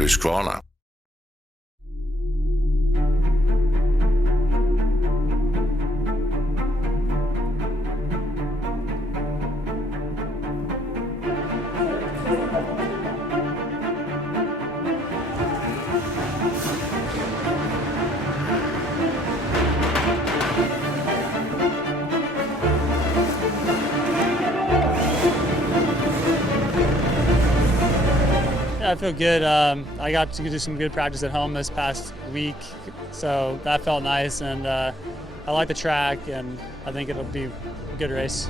Husqvarna. I feel good. I got to do some good practice at home this past week, so that felt nice, and I like the track, and I think it'll be a good race.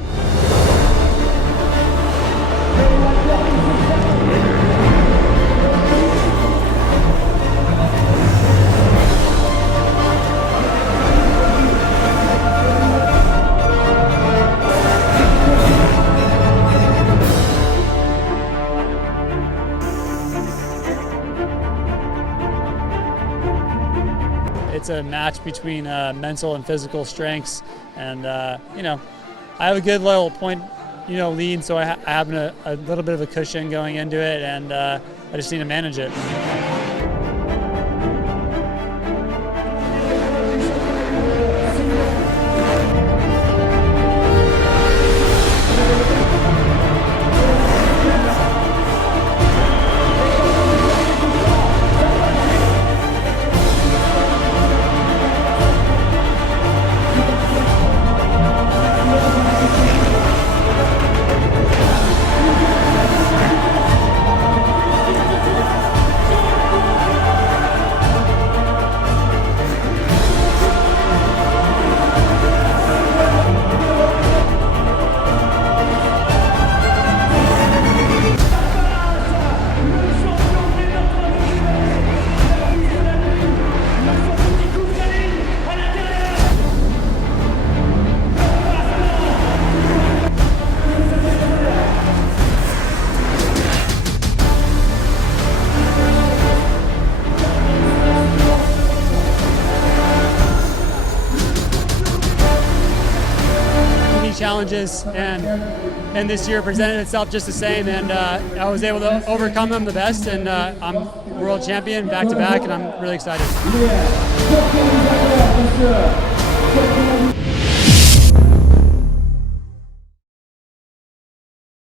It's a match between mental and physical strengths, and you know, I have a good little point, lead, so I have a little bit of a cushion going into it, and I just need to manage it. Challenges, and this year presented itself just the same, and I was able to overcome them the best, and I'm world champion back to back, and I'm really excited.